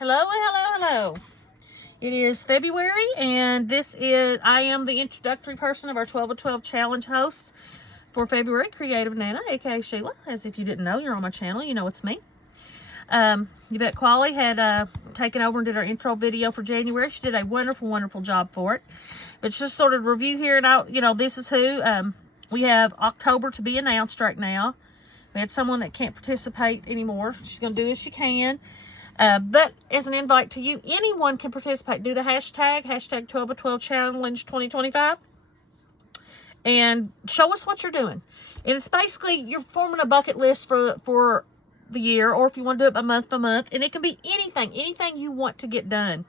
Hello, hello, hello. It is February, and I am the introductory person of our 12 of 12 challenge hosts for February, Creative Nana, aka Sheila. As if you didn't know, you're on my channel, you know it's me. Yvette Qualley had taken over and did our intro video for January. She did a wonderful, wonderful job for it. But just sort of review here, and this is who. We have October to be announced right now. We had someone that can't participate anymore. She's going to do as she can. But as an invite to you, anyone can participate. Do the hashtag 12 of 12 challenge 2025, and show us what you're doing. And it's basically you're forming a bucket list for the year, or if you want to do it by month, and it can be anything you want to get done.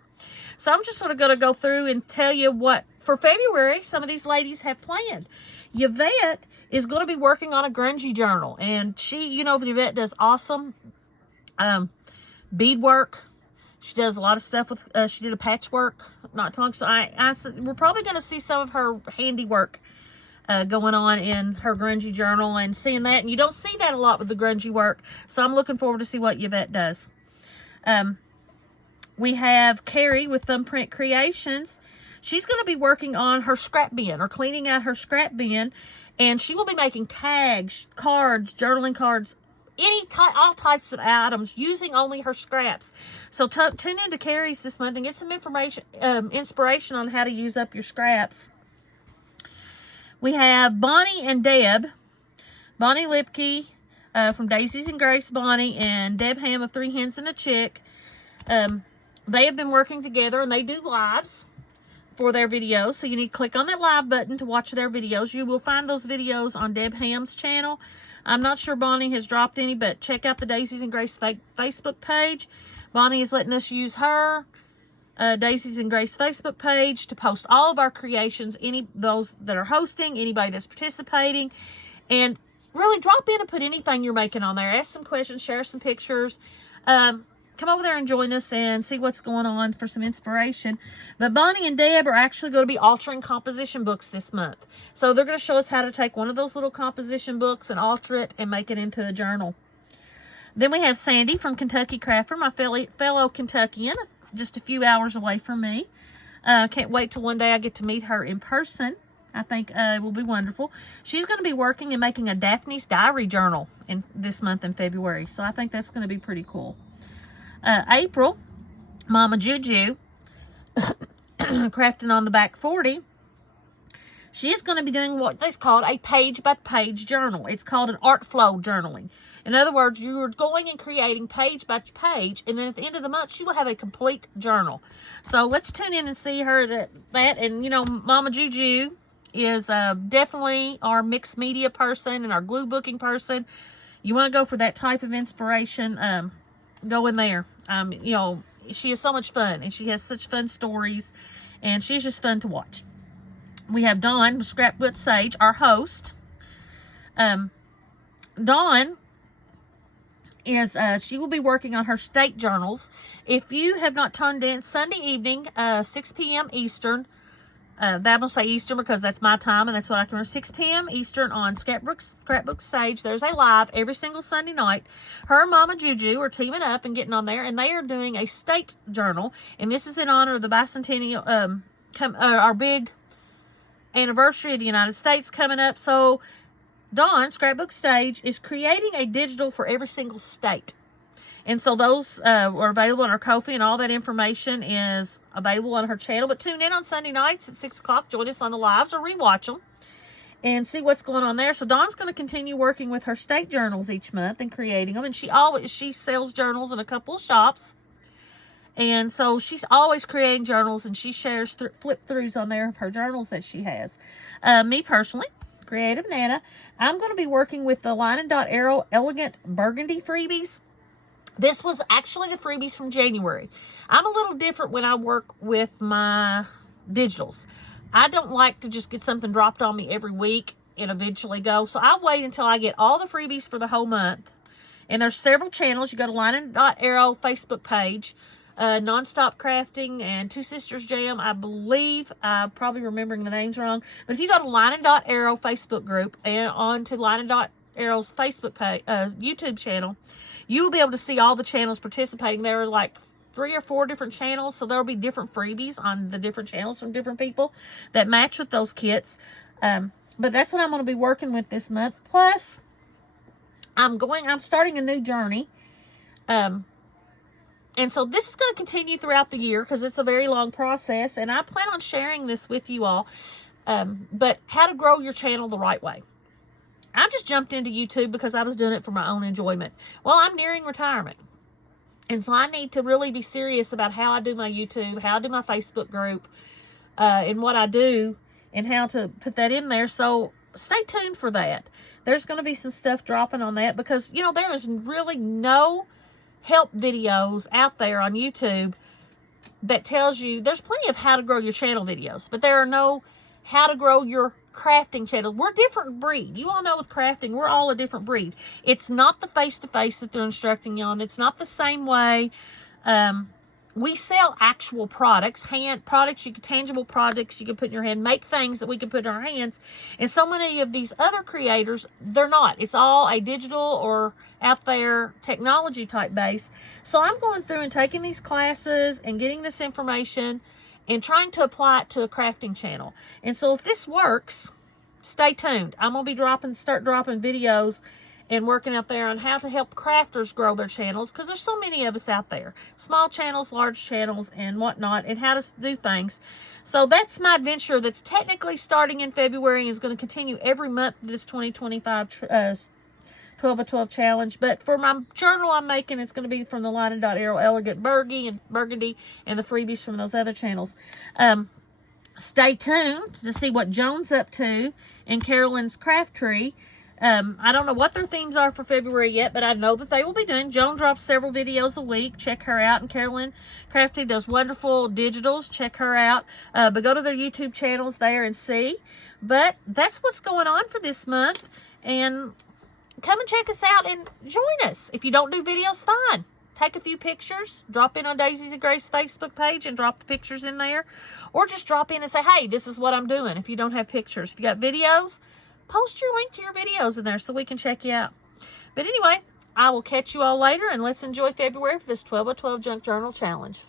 So I'm just sort of going to go through and tell you what for February some of these ladies have planned. Yvette is going to be working on a grungy journal, and Yvette does awesome beadwork. She does a lot of stuff with. She did a patchwork not too long. So we're probably going to see some of her handiwork going on in her grungy journal and seeing that. And you don't see that a lot with the grungy work. So I'm looking forward to see what Yvette does. We have Carrie with Thumbprint Creations. She's going to be working on her scrap bin, or cleaning out her scrap bin, and she will be making tags, cards, journaling cards, all types of items using only her scraps. So tune into Carrie's this month and get some inspiration on how to use up your scraps. We have Bonnie and Deb. Bonnie Lipke from Daisies and Grace Bonnie, and Deb Ham of Three Hens and a Chick. They have been working together, and they do lives for their videos. So you need to click on that live button to watch their videos. You will find those videos on Deb Ham's channel. I'm not sure Bonnie has dropped any, but check out the Daisies and Grace Facebook page. Bonnie is letting us use her Daisies and Grace Facebook page to post all of our creations, those that are hosting, anybody that's participating, and really drop in and put anything you're making on there. Ask some questions, share some pictures. Come over there and join us and see what's going on for some inspiration. But Bonnie and Deb are actually going to be altering composition books this month. So they're going to show us how to take one of those little composition books and alter it and make it into a journal. Then we have Sandy from Kentucky Crafter, my fellow Kentuckian, just a few hours away from me. Can't wait till one day I get to meet her in person. I think it will be wonderful. She's going to be working and making a Daphne's Diary journal this month in February. So I think that's going to be pretty cool. April, Mama Juju, crafting on the back 40. She is going to be doing what they've called a page-by-page journal. It's called an art flow journaling. In other words, you're going and creating page by page, and then at the end of the month, she will have a complete journal. So let's tune in and see her and Mama Juju is definitely our mixed media person and our glue booking person. You want to go for that type of inspiration, go in there. She is so much fun, and she has such fun stories, and she's just fun to watch. We have Dawn with Scrapbook Sage, our host. Dawn is she will be working on her state journals. If you have not tuned in, Sunday evening, 6 p.m. Eastern. That will say Eastern because that's my time, and that's what I can remember. 6 p.m. Eastern on Scrapbook Stage. There's a live every single Sunday night. Her and Mama Juju are teaming up and getting on there, and they are doing a state journal. And this is in honor of the bicentennial, our big anniversary of the United States coming up. So Dawn, Scrapbook Stage, is creating a digital for every single state. And so those are available on her Ko-fi, and all that information is available on her channel. But tune in on Sunday nights at 6 o'clock. Join us on the lives or rewatch them and see what's going on there. So Dawn's going to continue working with her state journals each month and creating them. And she sells journals in a couple of shops. And so she's always creating journals, and she shares flip-throughs on there of her journals that she has. Me personally, Creative Nana, I'm going to be working with the Line and Dot Arrow Elegant Burgundy freebies. This was actually the freebies from January. I'm a little different when I work with my digitals. I don't like to just get something dropped on me every week and eventually go. So I'll wait until I get all the freebies for the whole month. And there's several channels. You go to Line and Dot Arrow Facebook page, Nonstop Crafting, and Two Sisters Jam. I believe I'm probably remembering the names wrong. But if you go to Line and Dot Arrow Facebook group and on to Line and Dot Arrow's Facebook page, YouTube channel, you will be able to see all the channels participating. There are like 3 or 4 different channels, so there'll be different freebies on the different channels from different people that match with those kits. But that's what I'm going to be working with this month. Plus, I'm starting a new journey. And so this is going to continue throughout the year because it's a very long process, and I plan on sharing this with you all. But how to grow your channel the right way. I just jumped into YouTube because I was doing it for my own enjoyment. Well, I'm nearing retirement. And so I need to really be serious about how I do my YouTube, how I do my Facebook group, and what I do, and how to put that in there. So stay tuned for that. There's going to be some stuff dropping on that because, you know, there is really no help videos out there on YouTube that tells you, there's plenty of how to grow your channel videos, but there are no how to grow your crafting channel. We're a different breed. You all know with crafting, we're all a different breed. It's not the face-to-face that they're instructing you on. It's not the same way. We sell actual products, tangible products you can put in your hand, make things that we can put in our hands. And so many of these other creators, they're not. It's all a digital or out there technology type base. So I'm going through and taking these classes and getting this information and trying to apply it to a crafting channel. And so if this works, stay tuned. I'm going to be start dropping videos and working out there on how to help crafters grow their channels, because there's so many of us out there. Small channels, large channels, and whatnot, and how to do things. So that's my adventure that's technically starting in February and is going to continue every month of this 2025 12 of 12 challenge. But for my journal I'm making, it's going to be from the Line and Dot Arrow Elegant Burgundy and the freebies from those other channels. Stay tuned to see what Joan's up to in Carolyn's Craft Tree. I don't know what their themes are for February yet, but I know that they will be doing. Joan drops several videos a week. Check her out. And Carolyn Crafty does wonderful digitals. Check her out. But go to their YouTube channels there and see. But that's what's going on for this month. And come and check us out and join us. If you don't do videos, fine. Take a few pictures, drop in on Daisy's and Grace Facebook page and drop the pictures in there. Or just drop in and say, hey, this is what I'm doing if you don't have pictures. If you got videos, post your link to your videos in there so we can check you out. But anyway, I will catch you all later, and let's enjoy February for this 12 by 12 Junk Journal Challenge.